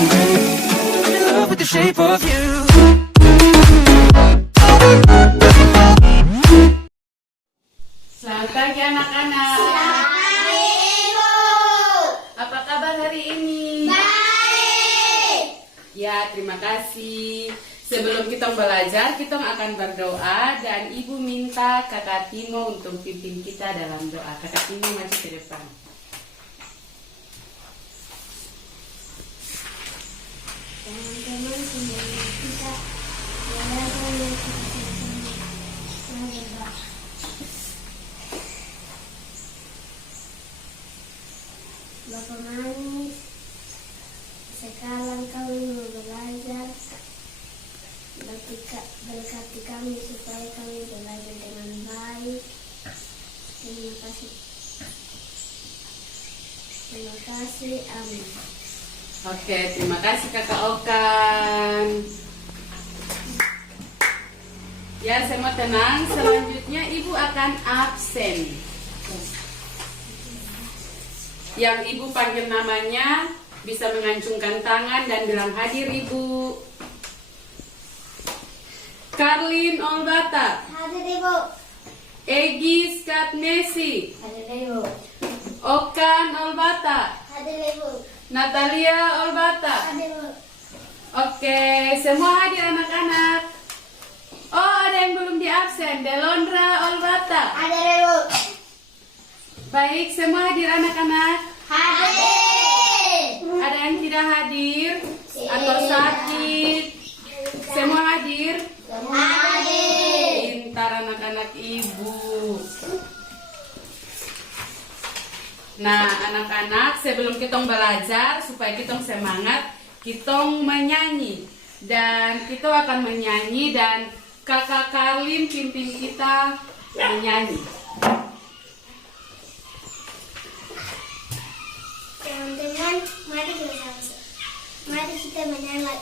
I'm in love with the shape of you. Selamat pagi anak-anak. Selamat pagi, Ibu. Apa kabar hari ini? Baik. Ya, terima kasih. Sebelum kita belajar, kita akan berdoa dan Ibu minta Kakak Timo untuk pimpin kita dalam doa. Kakak Timo maju ke depan. Teman-teman, semuanya kita belajar yang kita Bapak manis, sekarang kami mau belajar. Berkati kami supaya kami belajar dengan baik. Terima kasih. Terima kasih, amin. Oke, terima kasih Kakak Okan. Ya, semua tenang. Selanjutnya Ibu akan absen. Yang Ibu panggil namanya bisa mengancungkan tangan dan bilang hadir Ibu. Karlin Olbata, Hadir, Ibu. Egi Skatmesi, Hadir, Ibu. Okan Olbata, Hadir, Ibu. Natalia Olbata. Hadir, Ibu. Oke, semua hadir anak-anak. Oh, ada yang belum di absen. Delondra Olbata. Hadir, Ibu. Baik, semua hadir anak-anak. Hadir. Ada yang tidak hadir atau sakit? Semua hadir. Hadir. Pintar anak-anak Ibu. Nah, anak-anak, sebelum kita belajar supaya kita semangat, kita menyanyi. Dan kita akan menyanyi dan Kakak Karlin pimpin kita menyanyi. Teman-teman, mari kita menyanyi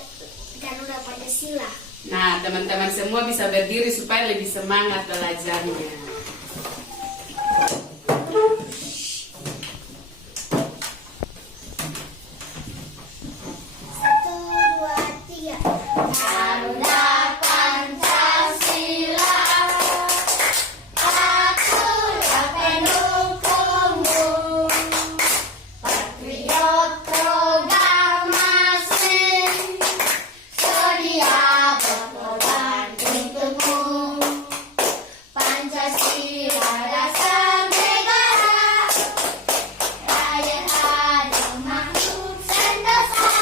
Garuda Pancasila. Nah, teman-teman semua bisa berdiri supaya lebih semangat belajarnya. Satu, dua, tiga. Garuda Pancasila, aku pendukungmu. Patriot proklamasi, sedia berkorban untukmu. Pancasila dasar negara, rakyat adil makmur sentosa.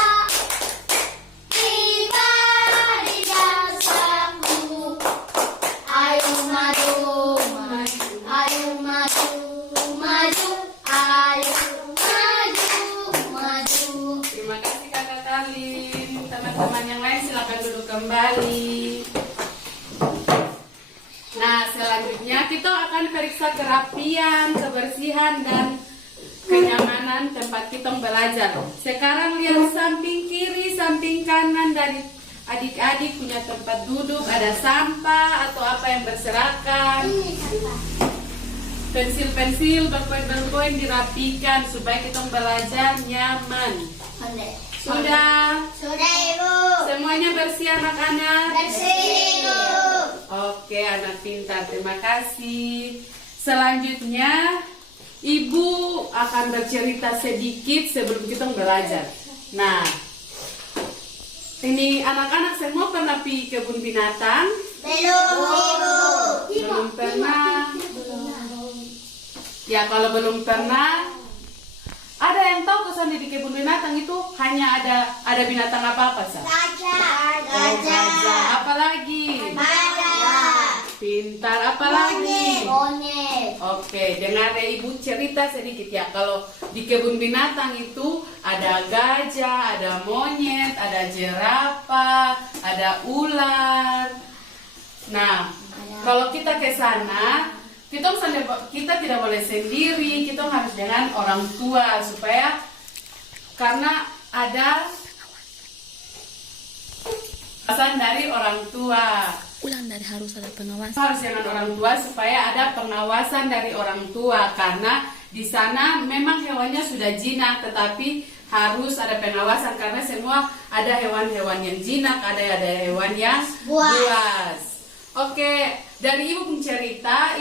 Pribadi dan saku, ayo maju, maju, ayo maju, maju, ayo maju, maju. Terima kasih Kakak Karlin. Teman-teman yang lain silakan duduk kembali. Nah, selanjutnya kita akan periksa kerapian, kebersihan, dan kenyamanan tempat kita belajar. Sekarang lihat samping kiri, samping kanan dari adik-adik punya tempat duduk, ada sampah atau apa yang berserakan. Pensil-pensil, berpoin-berpoin dirapikan supaya kita belajar nyaman. Sudah? Sudah, Ibu. Semuanya bersih anak-anak? Bersih, Ibu. Oke, anak pintar, terima kasih. Selanjutnya, Ibu akan bercerita sedikit sebelum kita belajar. Nah, ini anak-anak semua pernah pergi kebun binatang? Belum, Ibu. Belum pernah. Ya, kalau belum pernah, ada yang tahu kesan di kebun binatang itu hanya ada binatang apa-apa, Sa? Gajah. Oh, gajah. Apa lagi? Ada. Pintar, apa lagi? Monyet. Oke, dengar ya Ibu cerita sedikit ya. Kalau di kebun binatang itu ada gajah, ada monyet, ada jerapah, ada ular. Nah, kalau kita ke sana, kita tidak boleh sendiri, kita harus dengan orang tua supaya karena ada pesan dari orang tua. Ulang dari harus ada pengawasan. Harus dengan orang tua supaya ada pengawasan dari orang tua karena Di sana memang hewannya sudah jinak, tetapi harus ada pengawasan karena semua ada hewan-hewan yang jinak, ada hewan yang buas. Oke, dari Ibu pun cerita,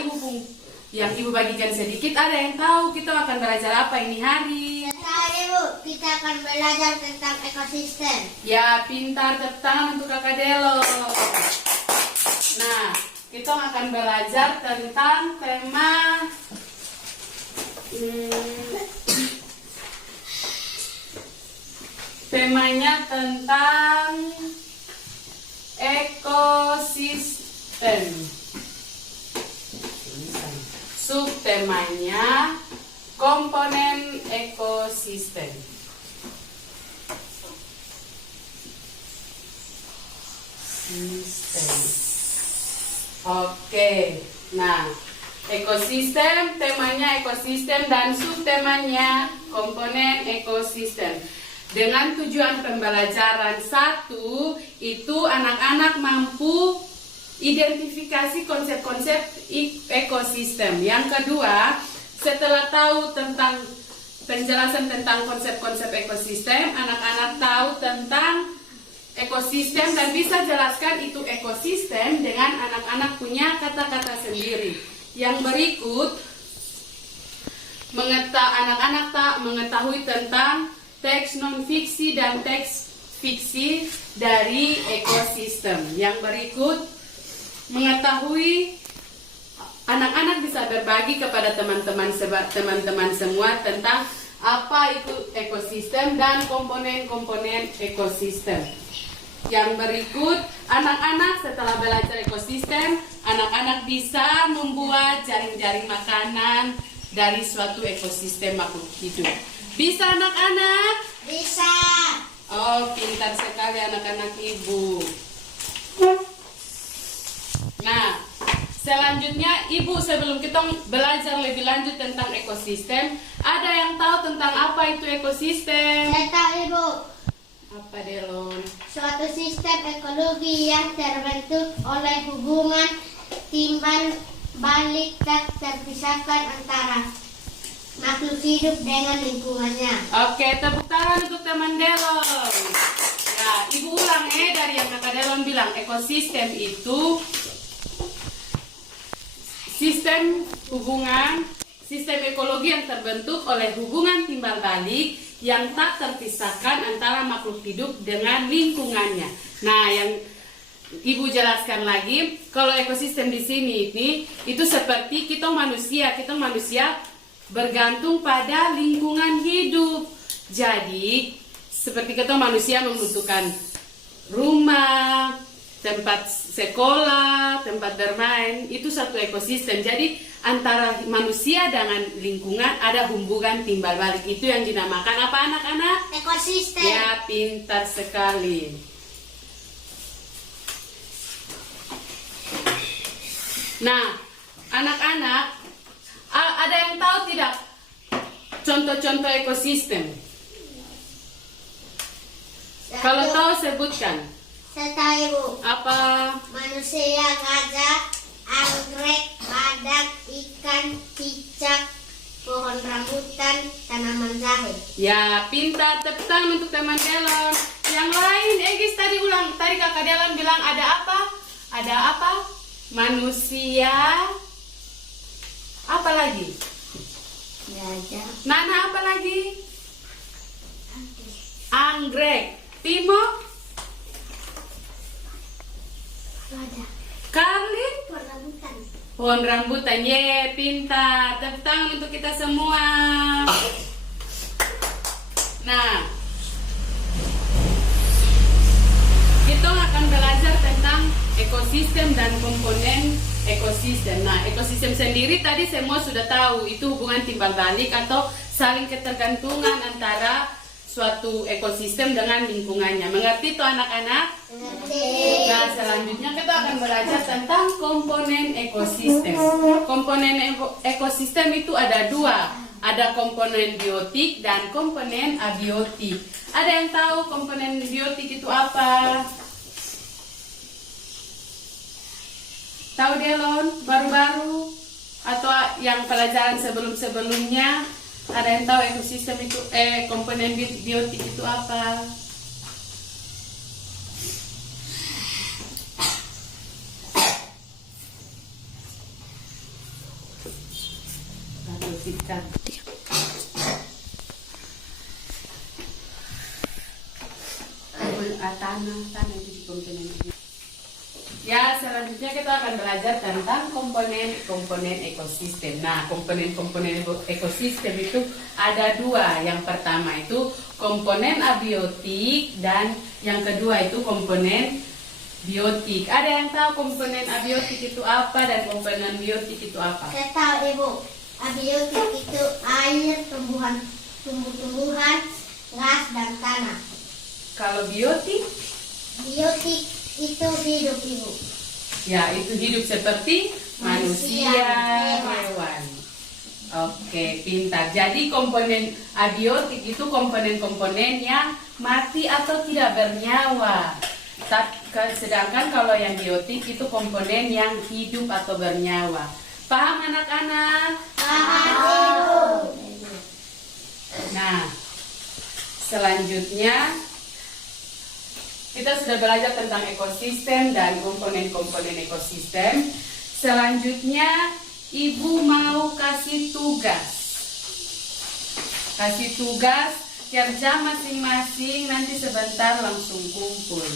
yang Ibu bagikan sedikit, ada yang tahu kita akan belajar apa ini hari? Tahu Ibu, kita akan belajar tentang ekosistem. Ya, pintar, tepuk tangan untuk Kakak Delo. Nah, kita akan belajar tentang tema temanya tentang ekosistem. Subtemanya komponen ekosistem. Oke, nah ekosistem, temanya ekosistem dan subtemanya komponen ekosistem. Dengan tujuan pembelajaran 1 itu anak-anak mampu identifikasi konsep-konsep ekosistem. Yang kedua, setelah tahu tentang penjelasan tentang konsep-konsep ekosistem, anak-anak tahu tentang ekosistem dan bisa jelaskan itu ekosistem dengan anak-anak punya kata-kata sendiri. Yang berikut, anak-anak mengetahui tentang teks non-fiksi dan teks fiksi dari ekosistem. Yang berikut, mengetahui anak-anak bisa berbagi kepada teman-teman semua tentang apa itu ekosistem dan komponen-komponen ekosistem. Yang berikut, anak-anak setelah belajar ekosistem, anak-anak bisa membuat jaring-jaring makanan dari suatu ekosistem makhluk hidup. Bisa anak-anak? Bisa. Oh, pintar sekali anak-anak Ibu. Nah, selanjutnya Ibu, sebelum kita belajar lebih lanjut tentang ekosistem, ada yang tahu tentang apa itu ekosistem? Saya tahu Ibu. Apa, Delon? Suatu sistem ekologi yang terbentuk oleh hubungan timbal balik tak terpisahkan antara makhluk hidup dengan lingkungannya. Oke, tepuk tangan untuk teman Delon. Nah, Ibu ulang dari yang Kakak Delon bilang. Ekosistem itu sistem ekologi yang terbentuk oleh hubungan timbal balik yang tak terpisahkan antara makhluk hidup dengan lingkungannya. Nah, yang Ibu jelaskan lagi, kalau ekosistem di sini itu seperti kita manusia bergantung pada lingkungan hidup. Jadi, seperti kita manusia membutuhkan rumah, tempat sekolah, tempat bermain, itu satu ekosistem. Jadi antara manusia dengan lingkungan ada hubungan timbal balik. Itu yang dinamakan apa anak-anak? Ekosistem. Ya, pintar sekali. Nah, anak-anak, ada yang tahu tidak contoh-contoh ekosistem? Kalau tahu sebutkan. Saya tahu Ibu. Apa? Manusia, gajah, anggrek, badak, ikan, cicak, pohon rambutan, tanaman jahe. Ya, pintar. Tepuk tangan untuk teman Delon. Yang lain, Egis tadi ulang. Tadi Kakak Delon bilang ada apa? Ada apa? Manusia. Apa lagi? Gajah. Nana, apa lagi? Anggrek. Timo? Badak. Karlin? Pohon rambutan. Pohon rambutan. Ye, pintar. Tepuk tangan untuk kita semua. Nah, kita akan belajar tentang ekosistem dan komponen ekosistem. Nah, ekosistem sendiri tadi semua sudah tahu, itu hubungan timbal balik atau saling ketergantungan antara suatu ekosistem dengan lingkungannya. Mengerti tuh anak-anak? Mengerti. Nah, selanjutnya kita akan belajar tentang komponen ekosistem. Komponen ekosistem itu ada dua. Ada komponen biotik dan komponen abiotik. Ada yang tahu komponen biotik itu apa? Tahu Delon? Baru-baru? Atau yang pelajaran sebelum-sebelumnya ada yang tahu ekosistem itu komponen biotik itu apa? Tanah itu komponen. Ya, selanjutnya kita akan belajar tentang komponen ekosistem. Nah, komponen ekosistem itu ada dua. Yang pertama itu komponen abiotik dan yang kedua itu komponen biotik. Ada yang tahu komponen abiotik itu apa dan komponen biotik itu apa? Saya tahu Ibu, abiotik itu air, tumbuh-tumbuhan, gas dan tanah. Kalau biotik? Biotik itu hidup Ibu. Ya, itu hidup seperti manusia, hewan. Oke, pintar. Jadi komponen abiotik itu komponen-komponen yang mati atau tidak bernyawa. Sedangkan kalau yang biotik itu komponen yang hidup atau bernyawa. Paham anak-anak? Paham. Nah, selanjutnya kita sudah belajar tentang ekosistem dan komponen-komponen ekosistem. Selanjutnya, Ibu mau kasih tugas. Kasih tugas, kerja masing-masing, nanti sebentar langsung kumpul.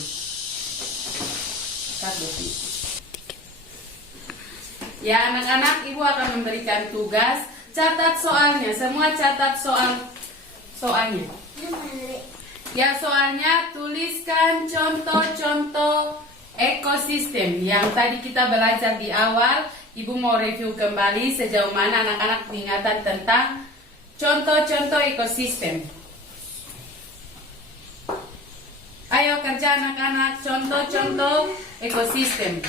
Ya anak-anak, Ibu akan memberikan tugas. Catat soalnya, semua catat soalnya. Ya, soalnya tuliskan contoh-contoh ekosistem yang tadi kita belajar di awal. Ibu mau review kembali sejauh mana anak-anak ingatan tentang contoh-contoh ekosistem. Ayo kerja anak-anak, contoh-contoh ekosistem.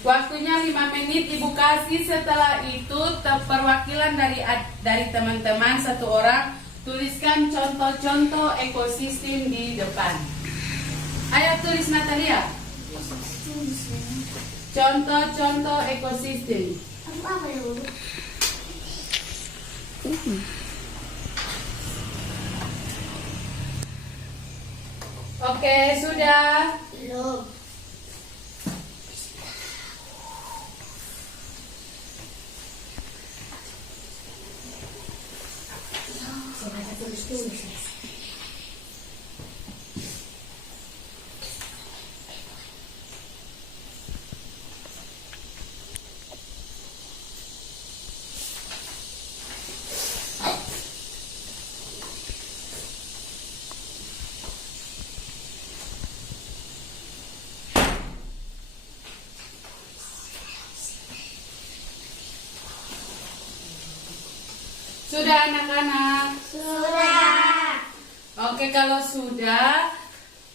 Waktunya 5 menit Ibu kasih. Setelah itu perwakilan dari teman-teman satu orang tuliskan contoh-contoh ekosistem di depan. Ayo tulis Natalia. Contoh-contoh ekosistem. Apa ya Bu? Oke, sudah. Belum. Tulis. Sudah anak-anak? Sudah. Oke, kalau sudah,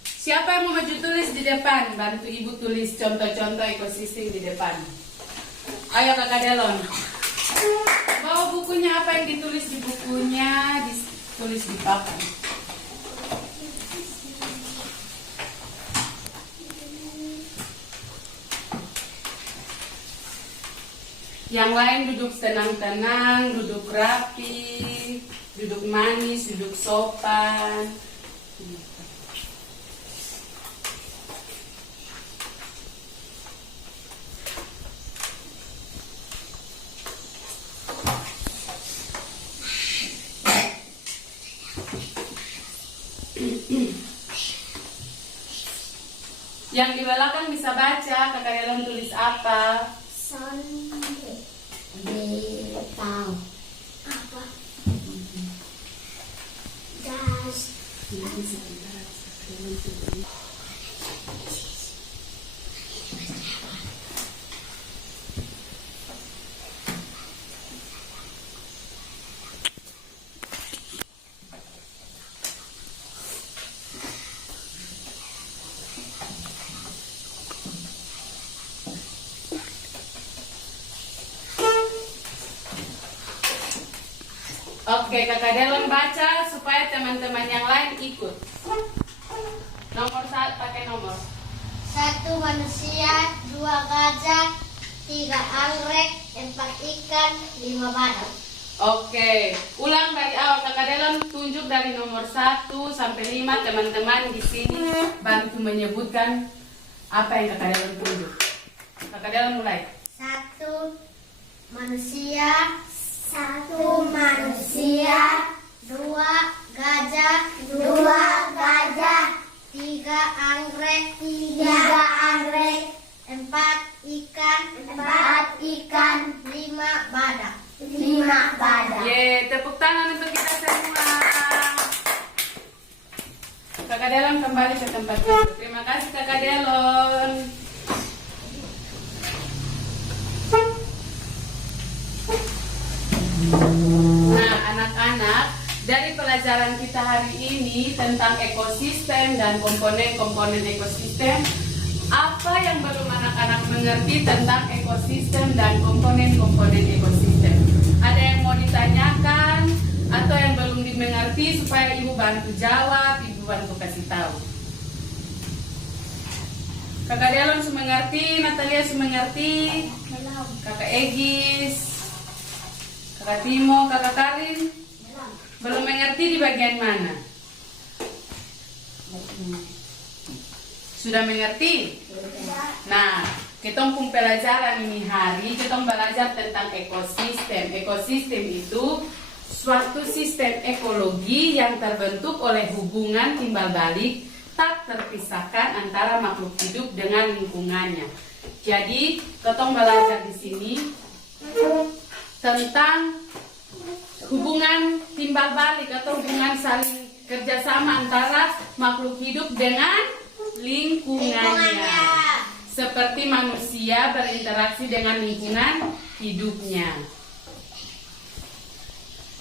siapa yang mau maju tulis di depan? Bantu Ibu tulis contoh-contoh ekosistem di depan. Ayo Kakak Delon. Bawa bukunya, apa yang ditulis di bukunya, ditulis di papan. Yang lain duduk tenang-tenang, duduk rapi, duduk manis, duduk sopan. Yang di belakang bisa baca, Kakak Delon tulis apa? Sonde. Betau. Apa? Gas. Oke, Kakak Delon baca supaya teman-teman yang lain ikut. Nomor 1, pakai nomor. 1 manusia, 2 gajah, 3 anggrek, 4 ikan, 5 badak. Oke, ulang dari awal. Kakak Delon tunjuk dari nomor 1 sampai 5. Teman-teman di sini bantu menyebutkan apa yang Kakak Delon tunjuk. Kakak Delon mulai. 1 manusia, 1 manusia, 2 gajah, 2 gajah, 3 anggrek, 3 anggrek, 4 ikan, 4 ikan, 5 badak. 5 badak. Ye, tepuk tangan untuk kita semua. Kakak Delon kembali ke tempat duduk. Terima kasih Kakak Delon. Nah, anak-anak, dari pelajaran kita hari ini tentang ekosistem dan komponen-komponen ekosistem, apa yang belum anak-anak mengerti tentang ekosistem dan komponen-komponen ekosistem? Ada yang mau ditanyakan atau yang belum dimengerti supaya Ibu bantu jawab, Ibu bantu kasih tahu. Kakak Delon mengerti, Natalia mengerti, Kakak Egis, Kakak Timo, Kakak Karin belum mengerti di bagian mana? Sudah mengerti? Nah, kita pun pelajaran ini hari kita belajar tentang ekosistem. Ekosistem itu suatu sistem ekologi yang terbentuk oleh hubungan timbal balik tak terpisahkan antara makhluk hidup dengan lingkungannya. Jadi, kita belajar di sini tentang hubungan timbal balik atau hubungan saling kerjasama antara makhluk hidup dengan lingkungannya. Seperti manusia berinteraksi dengan lingkungan hidupnya.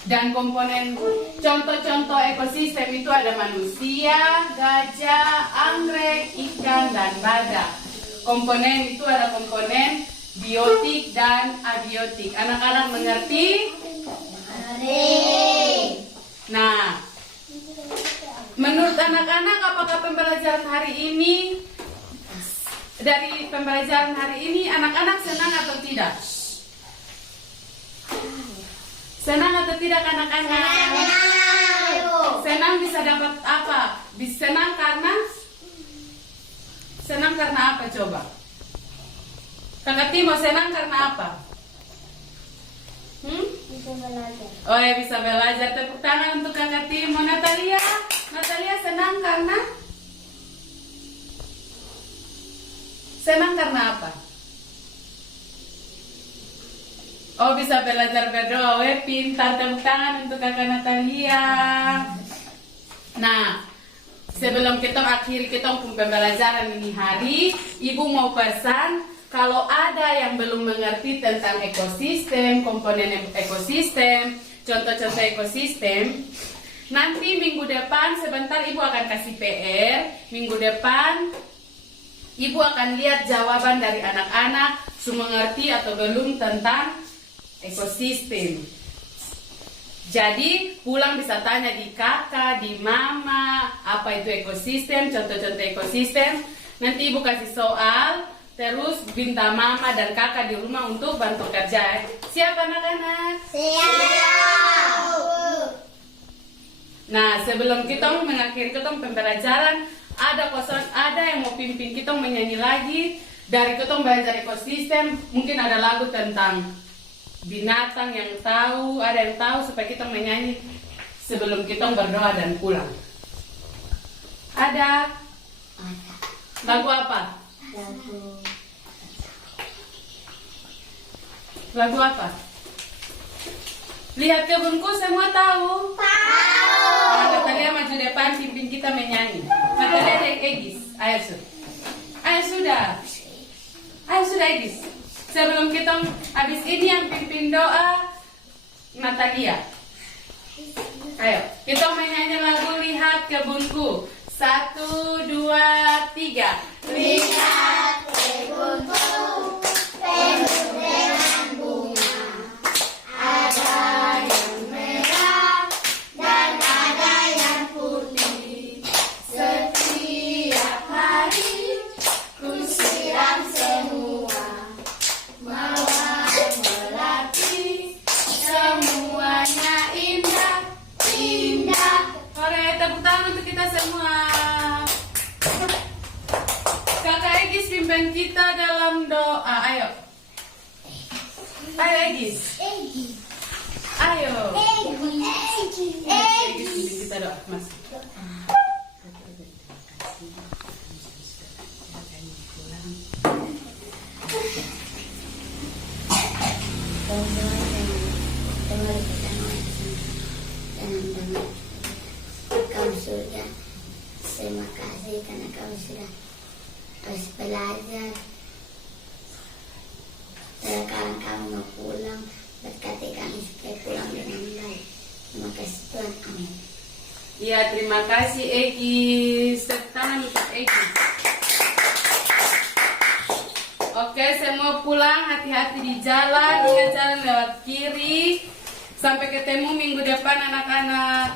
Dan komponen contoh-contoh ekosistem itu ada manusia, gajah, anggrek, ikan, dan badak. Komponen itu ada komponen biotik dan abiotik. Anak-anak mengerti? Nah, menurut anak-anak apakah pembelajaran hari ini, dari pembelajaran hari ini anak-anak senang atau tidak? Senang atau tidak anak-anak? Senang bisa dapat apa? Bisa senang karena apa coba? Kakak Timo senang karena apa? Bisa belajar. Oh ya, bisa belajar. Tepuk tangan untuk Kakak Timo. Natalia senang karena? Senang karena apa? Oh, bisa belajar berdoa. Pintar. Tepuk tangan untuk Kakak Natalia. Nah, sebelum kita akhiri pembelajaran ini hari, Ibu mau pesan, kalau ada yang belum mengerti tentang ekosistem, komponen ekosistem, contoh-contoh ekosistem, nanti minggu depan sebentar Ibu akan kasih PR. Minggu depan Ibu akan lihat jawaban dari anak-anak mengerti atau belum tentang ekosistem. Jadi pulang bisa tanya di kakak, di mama, apa itu ekosistem, contoh-contoh ekosistem. Nanti Ibu kasih soal, terus minta mama dan kakak di rumah untuk bantu kerja. Siap anak-anak? Siap. Nah, sebelum kita mengakhiri pembelajaran, ada yang mau pimpin kita menyanyi lagi. Dari kita belajar ekosistem, mungkin ada lagu tentang binatang yang tahu, ada yang tahu supaya kita menyanyi sebelum kita berdoa dan pulang. Ada? Lagu apa? Lagu apa? Lihat kebunku semua tahu? Tahu. Nah, Natalia maju depan pimpin kita menyanyi. Natalia dan Egis, ayo sudah. Ayo sudah Egis. Sebelum kita habis ini yang pimpin doa Natalia. Ayo, kita menyanyi lagu Lihat Kebunku. 1, 2, 3. Lihat kebunku penuh dengan bunga, ada yang merah dan ada yang putih. Setiap hari ku tangan untuk kita semua. Kakak Egis pimpin kita dalam doa. Ayo. Ayo Egis. Ayo. Egis pimpin kita doa, Mas. Kau sudah, terima kasih karena kau sudah harus belajar. Sekarang kamu mau pulang, berkati kami supaya pulang dengan baik. Terima kasih Tuhan, amin. Iya, terima kasih Egis. Tepuk tangan untuk Egis. Oke, saya mau pulang. Hati-hati di jalan. Ingat jalan lewat kiri. Sampai ketemu minggu depan anak-anak.